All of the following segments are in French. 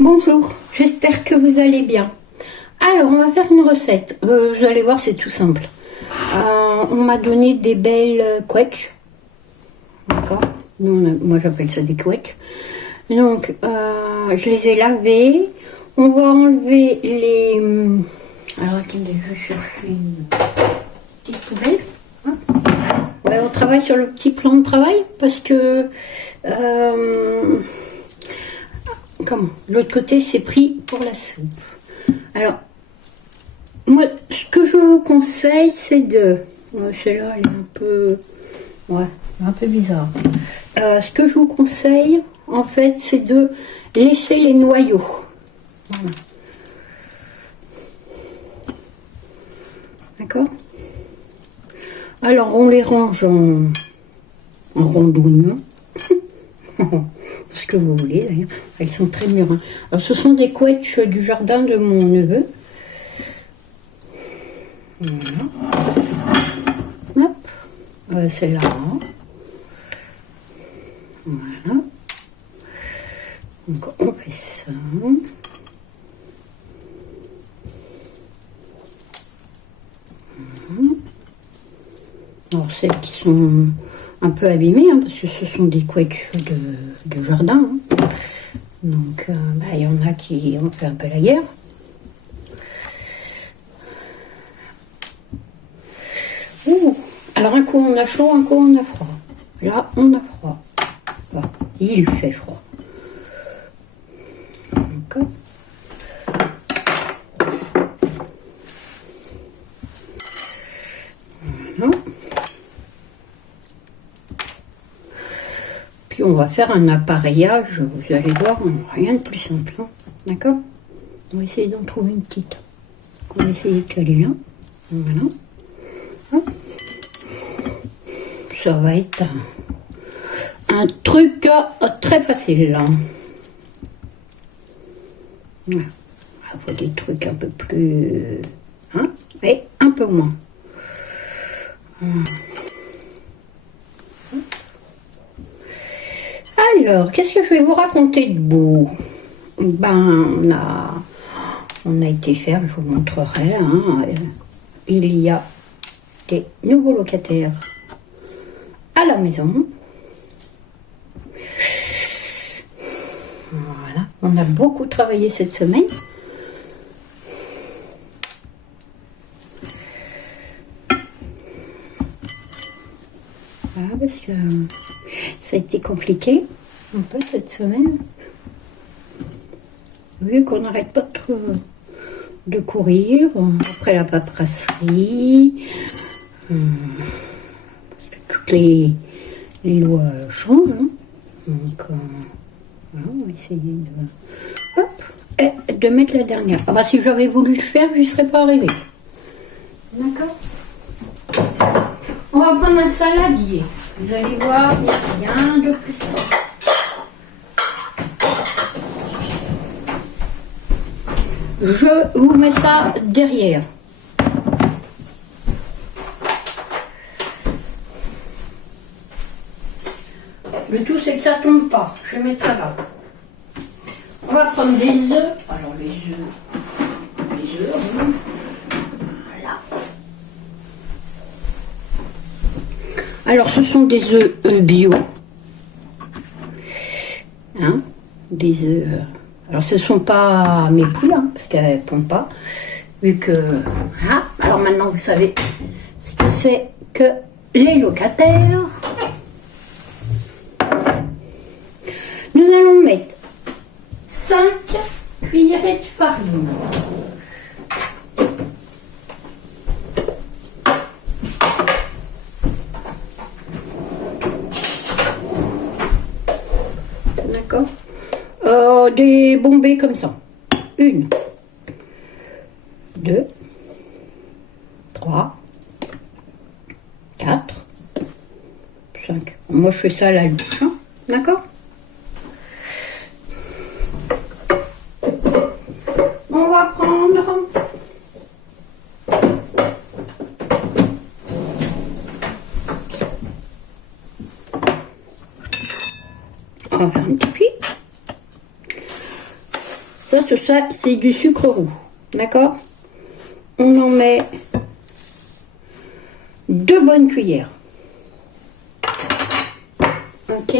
Bonjour, j'espère que vous allez bien. Alors, on va faire une recette. Vous allez voir, c'est tout simple. On m'a donné des belles couettes. D'accord. Moi, j'appelle ça des couettes. Donc, je les ai lavées. On va enlever les... Alors, attendez, je cherche une petite poubelle. Hein. Ouais, on travaille sur le petit plan de travail parce que... l'autre côté, c'est pris pour la soupe. Alors, moi, ce que je vous conseille, c'est de... Celle-là, elle est un peu... Ouais, un peu bizarre. Ce que je vous conseille, en fait, c'est de laisser les noyaux. Voilà. D'accord? Alors, on les range en rondouilles. Ce que vous voulez, d'ailleurs. Elles sont très mûres. Hein. Alors, ce sont des couettes du jardin de mon neveu. Voilà. Hop. Celle-là. Voilà. Donc, on fait ça. Alors, celles qui sont un peu abîmées, hein, parce que ce sont des couettes de jardin. Hein. Donc, il y en a qui ont fait un peu la guerre. Ouh. Alors, un coup on a chaud, un coup on a froid. Là, on a froid. Voilà. Il fait froid. D'accord. Voilà. Puis on va faire un appareillage, vous allez voir, rien de plus simple. Hein. D'accord. On va essayer d'en trouver une petite. On va essayer de caler là. Voilà. Hop. Ça va être un truc très facile. Hein. Voilà. On va des trucs un peu plus... Hein, et un peu moins. Alors, qu'est-ce que je vais vous raconter de beau? Ben, on a été faire, je vous montrerai, hein, il y a des nouveaux locataires à la maison. Voilà, on a beaucoup travaillé cette semaine. Voilà, parce que ça a été compliqué un peu cette semaine. Vu qu'on n'arrête pas de courir après la paperasserie, parce que toutes les lois changent. Hein. Donc, voilà, on va essayer de, hop, et de mettre la dernière. Ah bah si j'avais voulu le faire, je n'y serais pas arrivée. D'accord. On va prendre un saladier. Vous allez voir, il n'y a rien de plus simple. Je vous mets ça derrière. Le tout, c'est que ça tombe pas. Je vais mettre ça là. On va prendre des œufs. Alors, les œufs, hein. Voilà. Alors, ce sont des œufs bio. Hein, des œufs... Alors, ce ne sont pas mes poules, hein, parce qu'elles ne pondent pas. Vu que... Voilà. Alors, maintenant, vous savez ce que c'est que les locataires. Nous allons mettre 5 cuillerées de farine. D'accord. Des bombées comme ça. 1, 2, 3, 4, 5. Moi, je fais ça à la louche. Hein. D'accord. On va prendre on va faire un petit puits. Ça, c'est du sucre roux. D'accord? On en met 2 bonnes cuillères. Ok.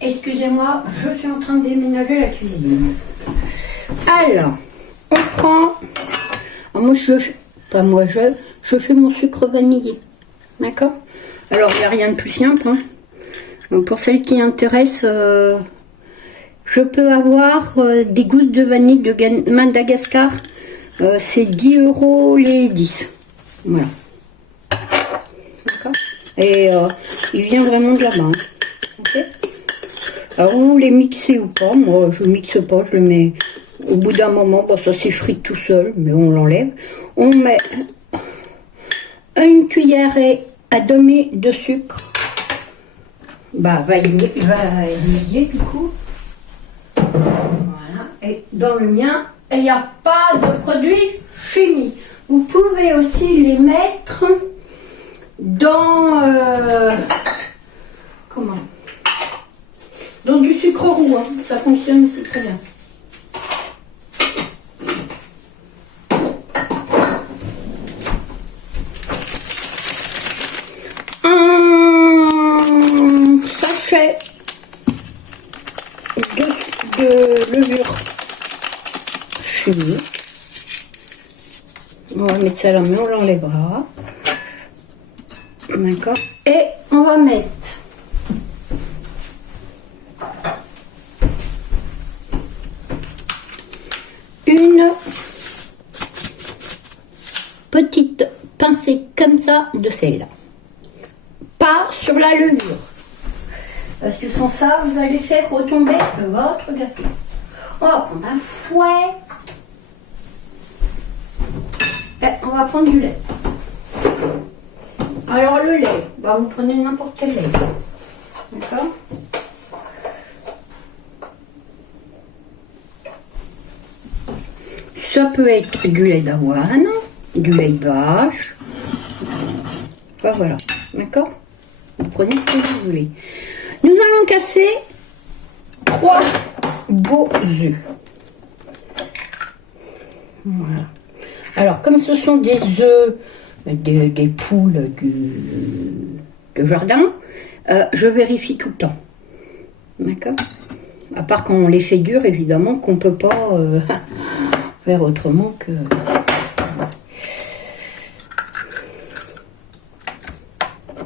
Excusez-moi, je suis en train de déménager la cuisine. Alors, on prend... Moi, je fais mon sucre vanillé. D'accord? Alors, il n'y a rien de plus simple. Hein. Donc, pour celles qui intéressent, je peux avoir des gousses de vanille de Madagascar. C'est 10 € les 10. Voilà. D'accord? Et il vient vraiment de là-bas. Hein. Ok? Alors, vous les mixez ou pas? Moi, je mixe pas, je le mets au bout d'un moment. Bon, ça s'effrite tout seul, mais on l'enlève. On met une cuillerée à demi de sucre. Vanillé du coup. Voilà. Et dans le mien, il n'y a pas de produits chimiques. Vous pouvez aussi les mettre dans... comment? Dans du sucre roux, hein. Ça fonctionne aussi très bien. Un sachet de levure chimique. On va mettre ça là, mais on l'enlèvera. D'accord. Et on va mettre une petite pincée comme ça de sel. Pas sur la levure. Parce que sans ça, vous allez faire retomber votre gâteau. On va prendre un fouet. Et on va prendre du lait. Alors le lait, vous prenez n'importe quel lait. D'accord? Ça peut être du lait d'avoine, du lait de vache. Enfin, voilà. D'accord? Vous prenez ce que vous voulez. Nous allons casser 3 beaux œufs. Voilà. Alors, comme ce sont des œufs, des poules de jardin, je vérifie tout le temps. D'accord? À part quand on les fait durs, évidemment, qu'on ne peut pas faire autrement que...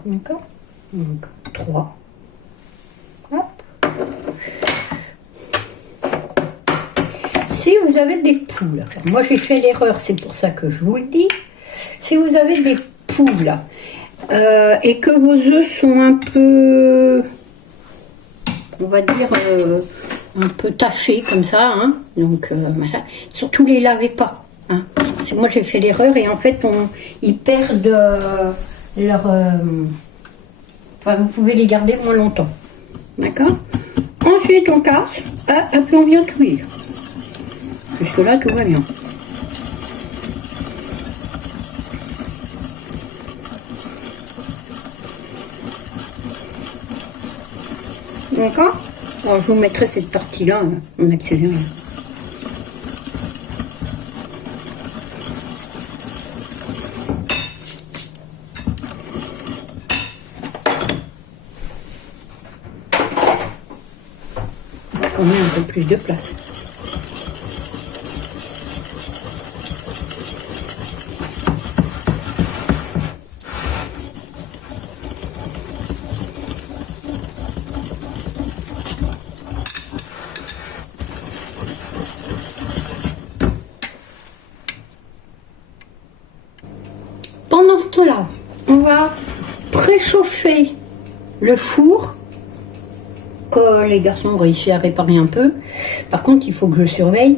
D'accord? Donc, 3. Hop. Si vous avez des poules, moi j'ai fait l'erreur, c'est pour ça que je vous le dis. Si vous avez des poules et que vos œufs sont un peu, on va dire, un peu tachés comme ça, hein, donc machin, surtout les lavez pas. Hein. Moi j'ai fait l'erreur et en fait ils perdent leur... enfin, vous pouvez les garder moins longtemps. D'accord? Ensuite, on casse et puis on vient cuire. Jusque là, tout va bien. D'accord? Alors, je vous mettrai cette partie-là en accéléré. On met un peu plus de place. Pendant ce temps-là, on va préchauffer le four. Que les garçons ont réussi à réparer un peu. Par contre, il faut que je surveille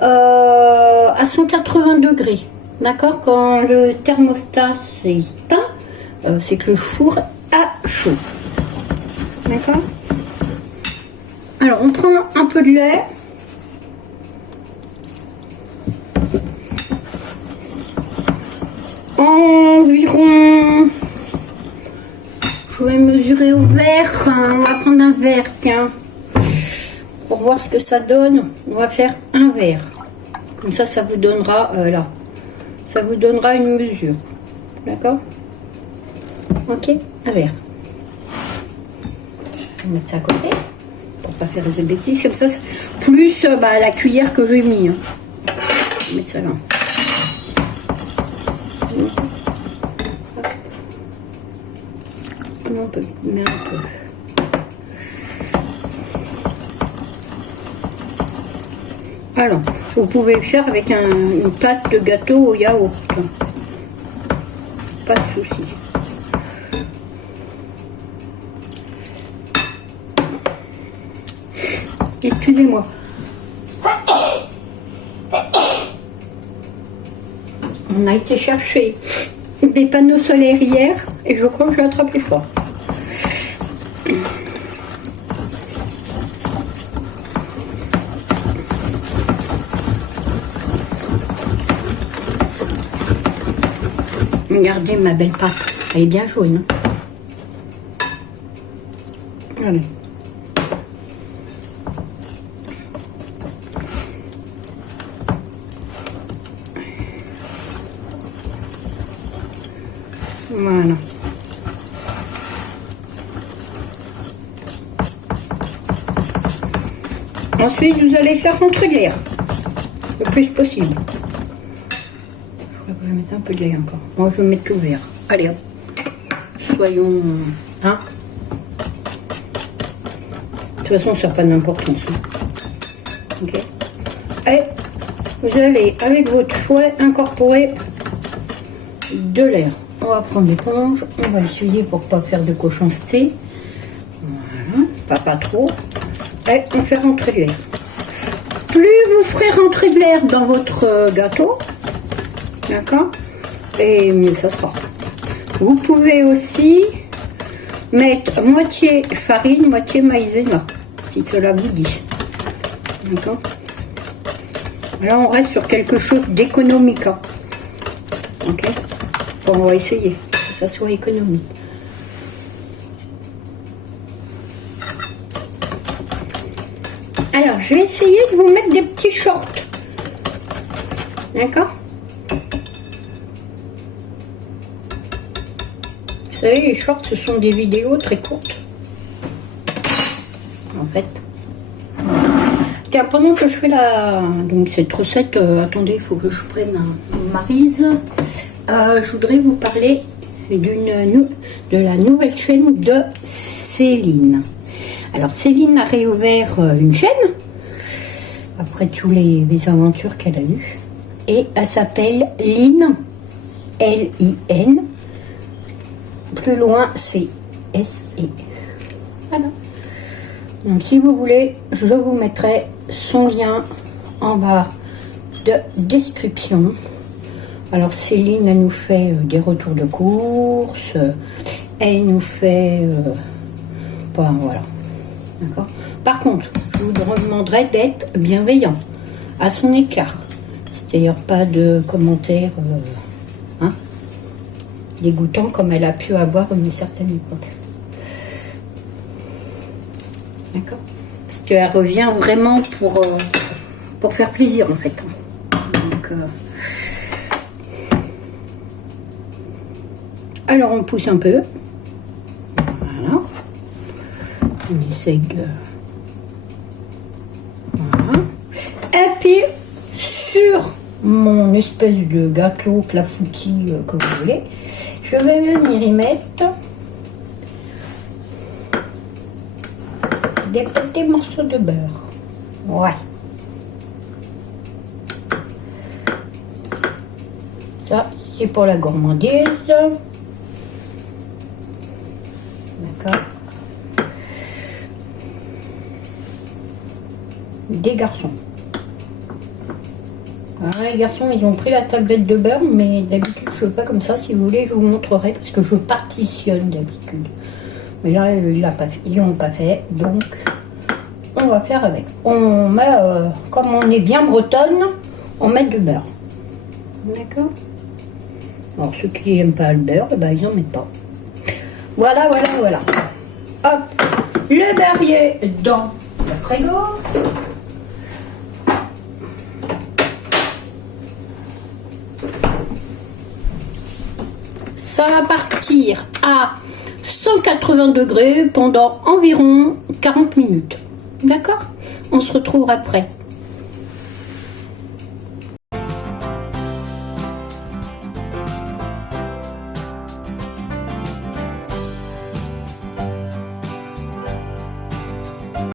à 180 degrés. D'accord? Quand le thermostat s'est éteint, c'est que le four a chaud. D'accord? Alors, on prend un peu de lait. environ... Je vais mesurer au verre. On va prendre un verre, tiens. Pour voir ce que ça donne, on va faire un verre. Comme ça vous donnera, là. Ça vous donnera une mesure. D'accord? Ok, un verre. Je vais mettre ça à côté. Pour pas faire des bêtises. Comme ça, plus la cuillère que j'ai mis. Hein. Je vais mettre ça là. On peut mettre un peu. Alors, vous pouvez le faire avec une pâte de gâteau au yaourt. Pas de souci. Excusez-moi. On a été chercher des panneaux solaires hier et je crois que je vais attraper fort. Regardez ma belle pâte, elle est bien jaune. Allez. Voilà. Ensuite, vous allez faire rentrer de l'air le plus possible. Je vais mettre un peu de lait encore. Moi, je vais mettre tout vert. Allez, hop. Soyons... Hein? De toute façon, ça n'a pas d'importance. Ok. Et vous allez, avec votre fouet, incorporer de l'air. On va prendre l'éponge. On va essuyer pour ne pas faire de cochonceté. Voilà. Pas trop. Et on fait rentrer de l'air. Plus vous ferez rentrer de l'air dans votre gâteau, d'accord, et mieux ça sera. Vous pouvez aussi mettre moitié farine, moitié maïzena, si cela vous dit. D'accord. Là, on reste sur quelque chose d'économique. Hein. Ok. Bon, on va essayer que ça soit économique. Alors, je vais essayer de vous mettre des petits shorts. D'accord? Vous savez, les shorts, ce sont des vidéos très courtes. En fait. Tiens, pendant que je fais donc cette recette, attendez, il faut que je prenne ma rise. Je voudrais vous parler de la nouvelle chaîne de Céline. Alors, Céline a réouvert une chaîne, après toutes les aventures qu'elle a eues, et elle s'appelle Lynn, L-I-N, plus loin c'est S-E. Voilà. Donc, si vous voulez, je vous mettrai son lien en bas de description. Alors, Céline, elle nous fait des retours de course, elle nous fait... voilà. D'accord. Par contre, je vous demanderai d'être bienveillant à son écart. C'est-à-dire pas de commentaires dégoûtants comme elle a pu avoir à une certaine époque. D'accord. Parce qu'elle revient vraiment pour faire plaisir en fait. Donc, alors on pousse un peu. Voilà. On essaye de... Voilà. Et puis, sur mon espèce de gâteau clafoutis que vous voulez, je vais venir y mettre des petits morceaux de beurre. Ouais. Ça, c'est pour la gourmandise. D'accord. Des garçons. Alors, les garçons, ils ont pris la tablette de beurre, mais d'habitude, je ne fais pas comme ça. Si vous voulez, je vous montrerai parce que je partitionne d'habitude. Mais là, ils l'ont pas fait, donc on va faire avec. On met, comme on est bien bretonne, on met du beurre. D'accord. Alors ceux qui n'aiment pas le beurre, eh ben, ils n'en mettent pas. Voilà, voilà, voilà. Hop, le beurre est dans le frigo. Ça va partir à 180 degrés pendant environ 40 minutes. D'accord? On se retrouve après.